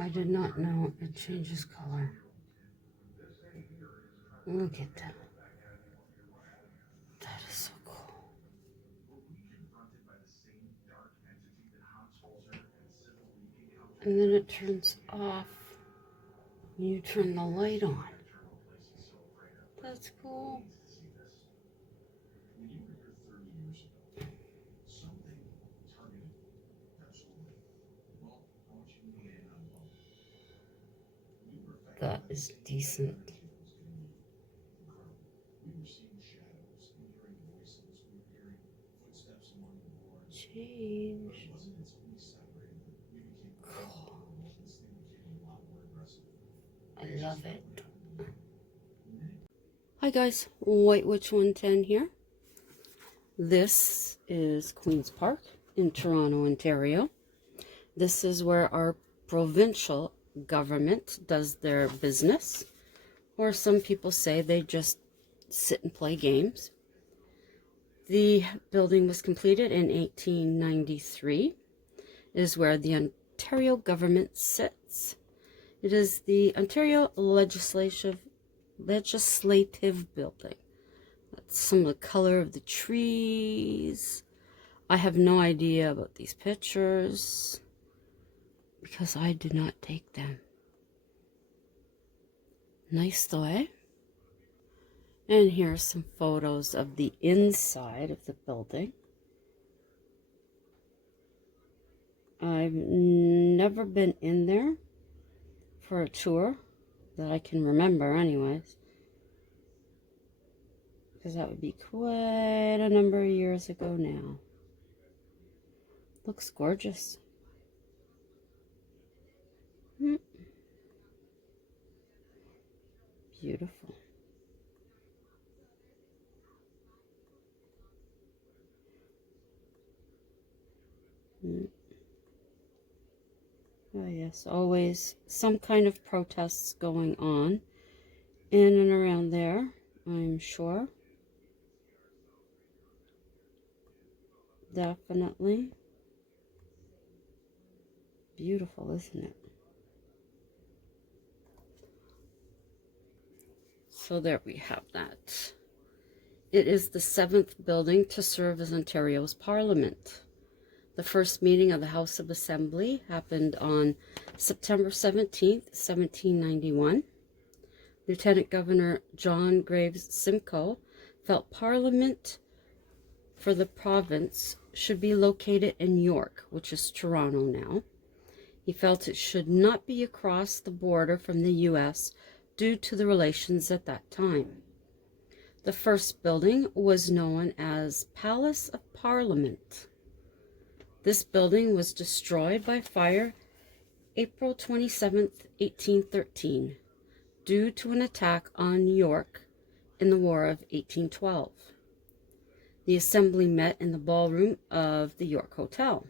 I did not know it changes color. Look at that. That is so cool. And then it turns off when you turn the light on. That's cool. That is decent. Change. Cool. I love it. Hi guys, White Witch 110 here. This is Queen's Park in Toronto, Ontario. This is where our provincial government does their business, or some people say they just sit and play games. The building was completed in 1893. It is where the Ontario government sits. It is the Ontario Legislative Building. That's some of the color of the trees. I have no idea about these pictures because I did not take them. Nice though, eh? And here are some photos of the inside of the building. I've never been in there for a tour that I can remember anyways, because that would be quite a number of years ago now. Looks gorgeous. Beautiful. Oh yes, always some kind of protests going on in and around there, I'm sure. Definitely. Beautiful, isn't it? So there we have that. It is the 7th building to serve as Ontario's Parliament. The first meeting of the House of Assembly happened on September 17th, 1791. Lieutenant Governor John Graves Simcoe felt Parliament for the province should be located in York, which is Toronto now. He felt it should not be across the border from the U.S. due to the relations at that time. The first building was known as Palace of Parliament. This building was destroyed by fire April 27, 1813, due to an attack on York in the War of 1812. The Assembly met in the ballroom of the York Hotel.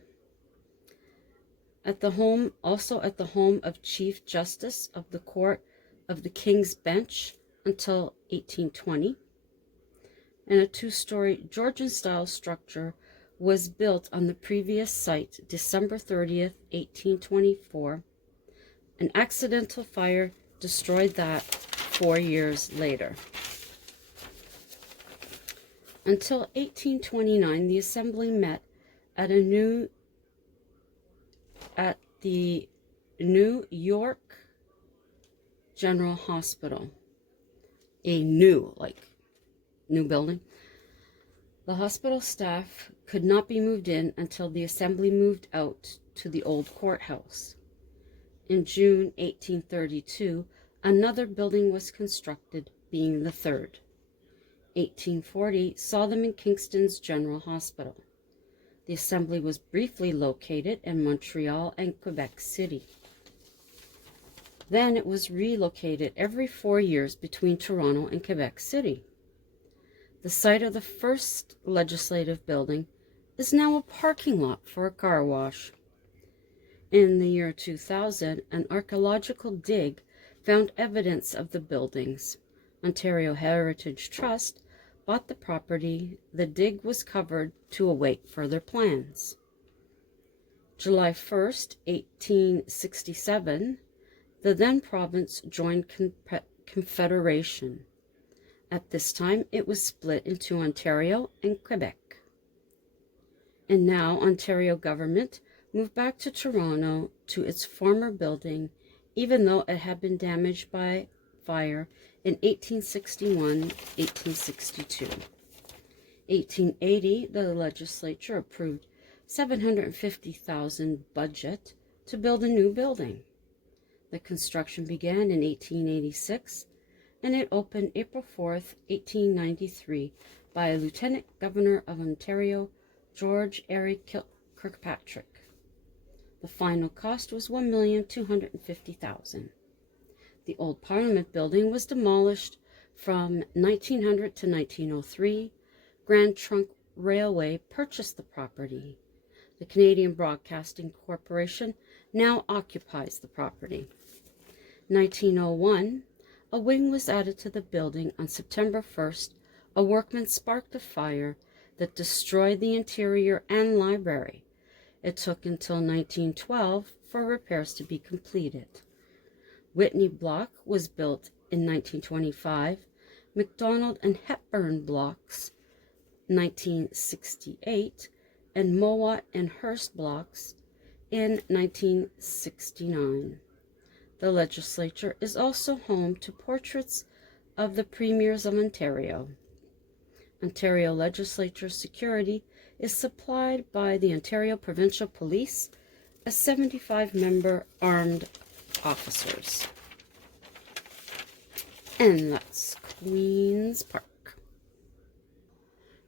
Also at the home of Chief Justice of the Court of the King's Bench until 1820. And a two-story Georgian-style structure was built on the previous site December 30th, 1824. An accidental fire destroyed that 4 years later. Until 1829, the Assembly met at the New York General Hospital. A new building. The hospital staff could not be moved in until the Assembly moved out to the old courthouse. In June 1832, another building was constructed, being the third. 1840 saw them in Kingston's General Hospital. The Assembly was briefly located in Montreal and Quebec City. Then it was relocated every 4 years between Toronto and Quebec City. The site of the first legislative building is now a parking lot for a car wash. In the year 2000, an archaeological dig found evidence of the buildings. Ontario Heritage Trust bought the property. The dig was covered to await further plans. July 1st, 1867, the then province joined Confederation. At this time, it was split into Ontario and Quebec. And now Ontario government moved back to Toronto to its former building, even though it had been damaged by fire in 1861-1862. 1880, the legislature approved $750,000 budget to build a new building. The construction began in 1886, and it opened April 4th, 1893, by Lieutenant Governor of Ontario, George Airy Kirkpatrick. The final cost was $1,250,000. The old Parliament building was demolished from 1900 to 1903. Grand Trunk Railway purchased the property. The Canadian Broadcasting Corporation now occupies the property. 1901, a wing was added to the building. On September 1st, a workman sparked a fire that destroyed the interior and library. It took until 1912 for repairs to be completed. Whitney Block was built in 1925, McDonald and Hepburn Blocks 1968, and Mowat and Hearst Blocks in 1969. The legislature is also home to portraits of the premiers of Ontario. Ontario legislature security is supplied by the Ontario Provincial Police, a 75-member armed officers. And that's Queen's Park.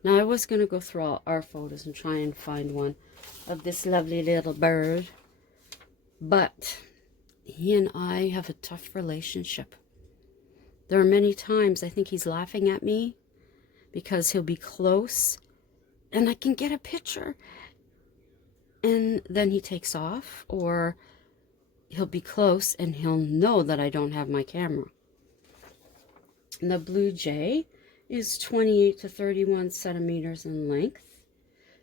Now I was going to go through all our photos and try and find one of this lovely little bird, but he and I have a tough relationship. There are many times I think he's laughing at me because he'll be close and I can get a picture and then he takes off, or he'll be close and he'll know that I don't have my camera. And the blue jay is 28 to 31 centimeters in length.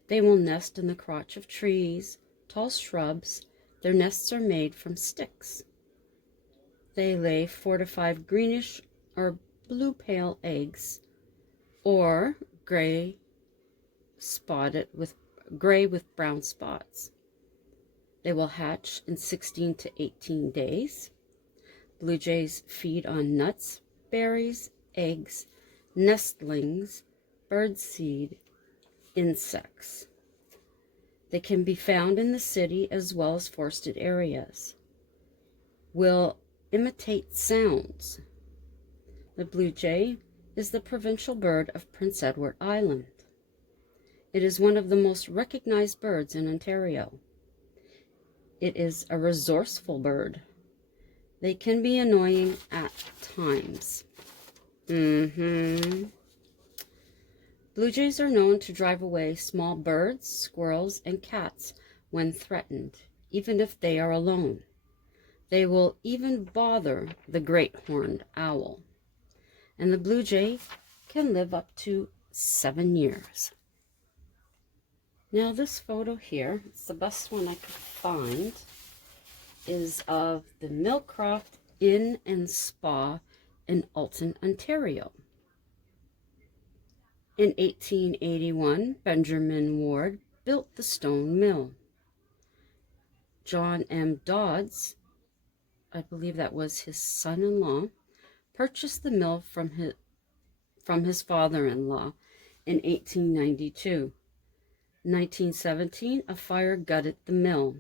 They will nest in the crotch of trees, tall shrubs. Their nests are made from sticks. They lay 4 to 5 greenish or blue pale eggs, or gray with brown spots. They will hatch in 16 to 18 days. Blue jays feed on nuts, berries, eggs, nestlings, birdseed, insects. They can be found in the city as well as forested areas. Will imitate sounds. The blue jay is the provincial bird of Prince Edward Island. It is one of the most recognized birds in Ontario. It is a resourceful bird. They can be annoying at times. Blue jays are known to drive away small birds, squirrels, and cats when threatened, even if they are alone. They will even bother the great horned owl. And the blue jay can live up to 7 years. Now this photo here, it's the best one I could find, is of the Millcroft Inn and Spa in Alton, Ontario. In 1881, Benjamin Ward built the stone mill. John M. Dodds, I believe that was his son-in-law, purchased the mill from his father-in-law in 1892. In 1917, a fire gutted the mill.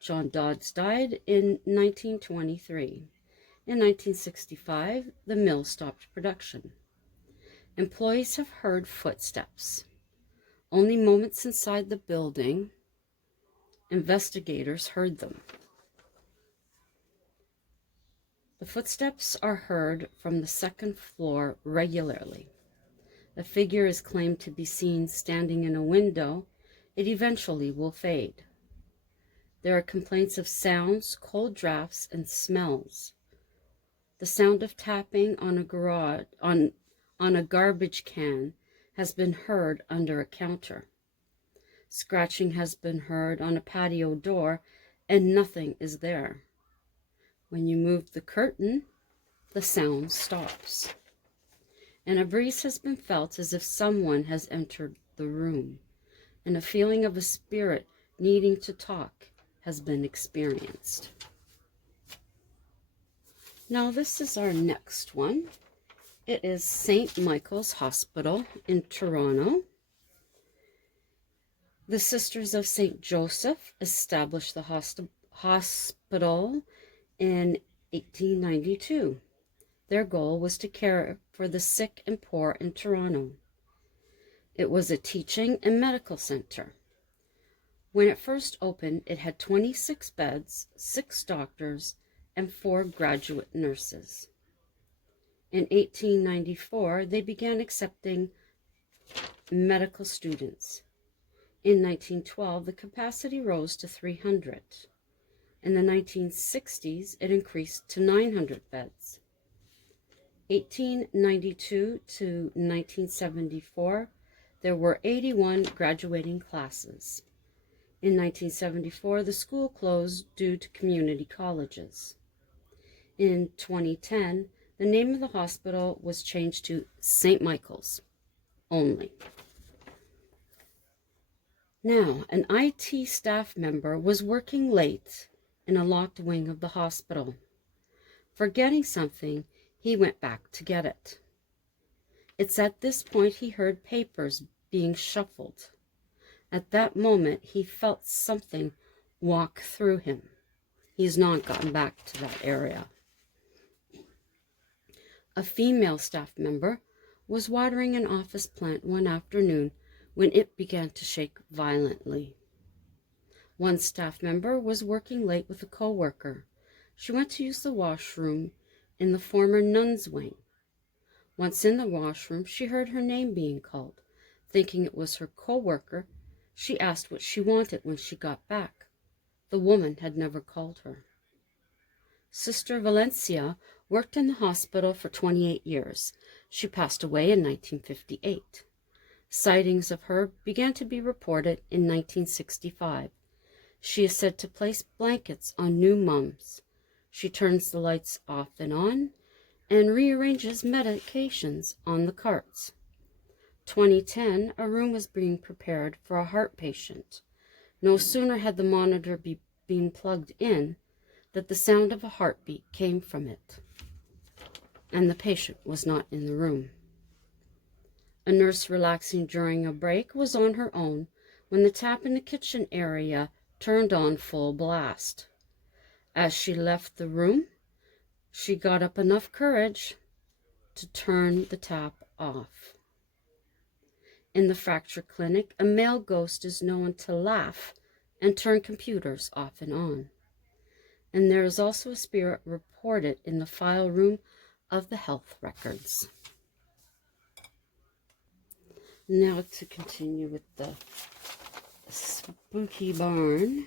John Dodds died in 1923. In 1965, the mill stopped production. Employees have heard footsteps. Only moments inside the building, investigators heard them. The footsteps are heard from the second floor regularly. A figure is claimed to be seen standing in a window. It eventually will fade. There are complaints of sounds, cold drafts, and smells. The sound of tapping on a garbage can has been heard under a counter. Scratching has been heard on a patio door, and nothing is there. When you move the curtain, the sound stops. And a breeze has been felt as if someone has entered the room, and a feeling of a spirit needing to talk has been experienced. Now this is our next one. It is St. Michael's Hospital in Toronto. The Sisters of St. Joseph established the hospital in 1892. Their goal was to care for the sick and poor in Toronto. It was a teaching and medical center. When it first opened, it had 26 beds, 6 doctors, and 4 graduate nurses. In 1894, they began accepting medical students. In 1912, the capacity rose to 300. In the 1960s, it increased to 900 beds. 1892 to 1974, there were 81 graduating classes. In 1974, the school closed due to community colleges. In 2010, the name of the hospital was changed to St. Michael's only. Now, an IT staff member was working late in a locked wing of the hospital. Forgetting something, he went back to get it. It's at this point he heard papers being shuffled. At that moment, he felt something walk through him. He's not gotten back to that area. A female staff member was watering an office plant one afternoon when it began to shake violently. One staff member was working late with a co-worker. She went to use the washroom in the former nuns' wing. Once in the washroom, she heard her name being called. Thinking it was her co-worker, she asked what she wanted when she got back. The woman had never called her. Sister Valencia worked in the hospital for 28 years. She passed away in 1958. Sightings of her began to be reported in 1965. She is said to place blankets on new mums. She turns the lights off and on and rearranges medications on the carts. 2010, a room was being prepared for a heart patient. No sooner had the monitor been plugged in that the sound of a heartbeat came from it, and the patient was not in the room. A nurse relaxing during a break was on her own when the tap in the kitchen area turned on full blast. As she left the room, she got up enough courage to turn the tap off. In the fracture clinic, a male ghost is known to laugh and turn computers off and on. And there is also a spirit reported in the file room of the health records. Now to continue with the spooky barn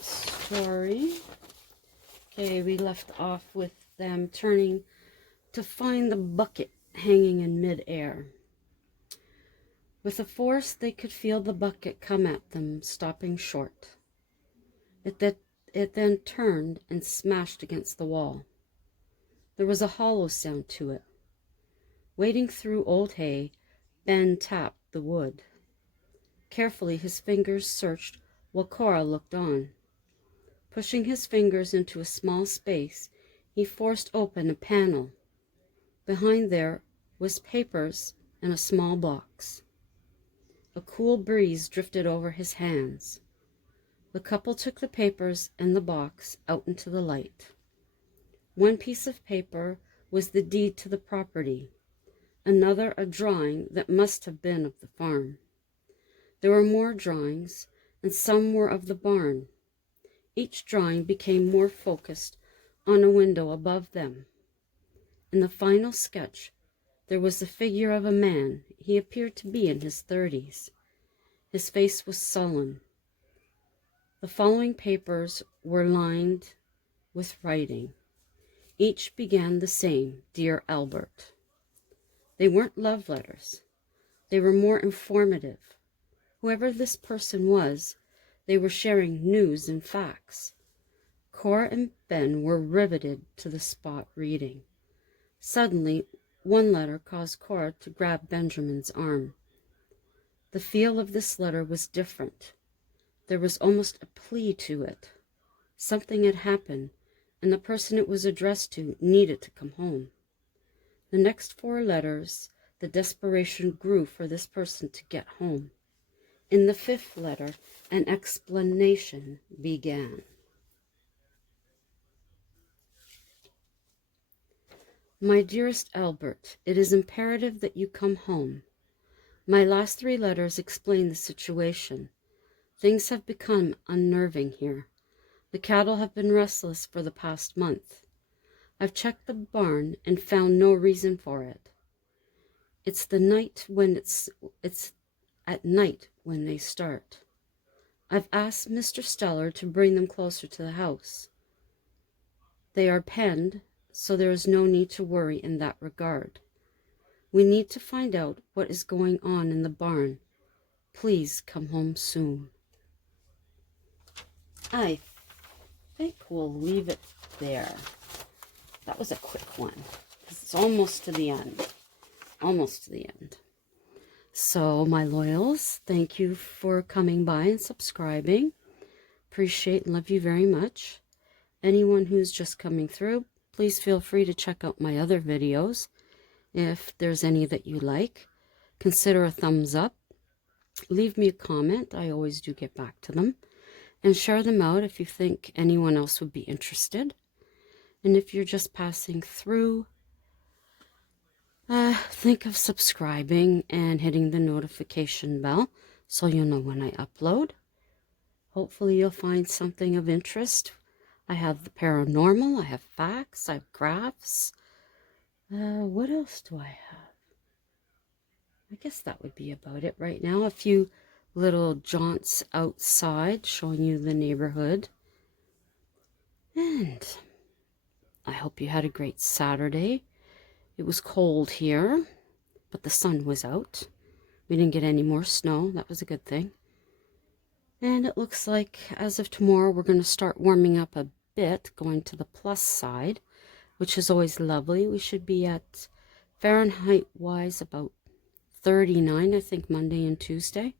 story. Okay, we left off with them turning to find the bucket hanging in midair. With a force, they could feel the bucket come at them, stopping short. It then turned and smashed against the wall. There was a hollow sound to it. Wading through old hay, Ben tapped the wood. Carefully, his fingers searched while Cora looked on. Pushing his fingers into a small space, he forced open a panel. Behind there was papers and a small box. A cool breeze drifted over his hands. The couple took the papers and the box out into the light. One piece of paper was the deed to the property, another a drawing that must have been of the farm. There were more drawings, and some were of the barn. Each drawing became more focused on a window above them. In the final sketch, there was the figure of a man. He appeared to be in his 30s. His face was sullen. The following papers were lined with writing. Each began the same, "Dear Albert." They weren't love letters. They were more informative. Whoever this person was, they were sharing news and facts. Cora and Ben were riveted to the spot reading. Suddenly, one letter caused Cora to grab Benjamin's arm. The feel of this letter was different. There was almost a plea to it. Something had happened, and the person it was addressed to needed to come home. The next 4 letters, the desperation grew for this person to get home. In the 5th letter, an explanation began. My dearest Albert, it is imperative that you come home. My last 3 letters explain the situation. Things have become unnerving here. The cattle have been restless for the past month. I've checked the barn and found no reason for it. It's at night when they start. I've asked Mr. Steller to bring them closer to the house. They are penned, so there is no need to worry in that regard. We need to find out what is going on in the barn. Please come home soon. I think we'll leave it there. That was a quick one, because it's almost to the end. Almost to the end. So, my loyals, thank you for coming by and subscribing. Appreciate and love you very much. Anyone who's just coming through, please feel free to check out my other videos. If there's any that you like, consider a thumbs up. Leave me a comment. I always do get back to them. And share them out if you think anyone else would be interested. And if you're just passing through, think of subscribing and hitting the notification bell so you'll know when I upload. Hopefully you'll find something of interest. I have the paranormal, I have facts, I have graphs. What else do I have? I guess that would be about it right now. A few little jaunts outside showing you the neighborhood. And I hope you had a great Saturday. It was cold here, but the sun was out. We didn't get any more snow. That was a good thing. And it looks like as of tomorrow, we're going to start warming up a bit, going to the plus side, which is always lovely. We should be at Fahrenheit-wise about 39, I think, Monday and Tuesday.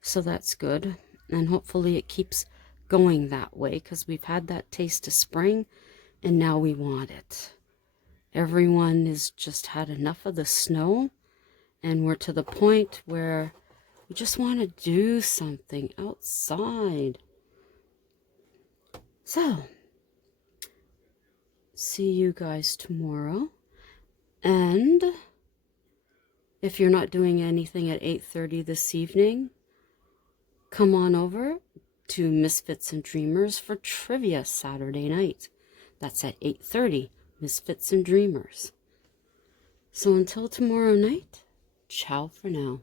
So that's good. And hopefully it keeps going that way, because we've had that taste of spring, and now we want it. Everyone has just had enough of the snow, and we're to the point where we just want to do something outside. So, see you guys tomorrow. And if you're not doing anything at 8:30 this evening, come on over to Misfits and Dreamers for trivia Saturday night. That's at 8:30, Misfits and Dreamers. So until tomorrow night, ciao for now.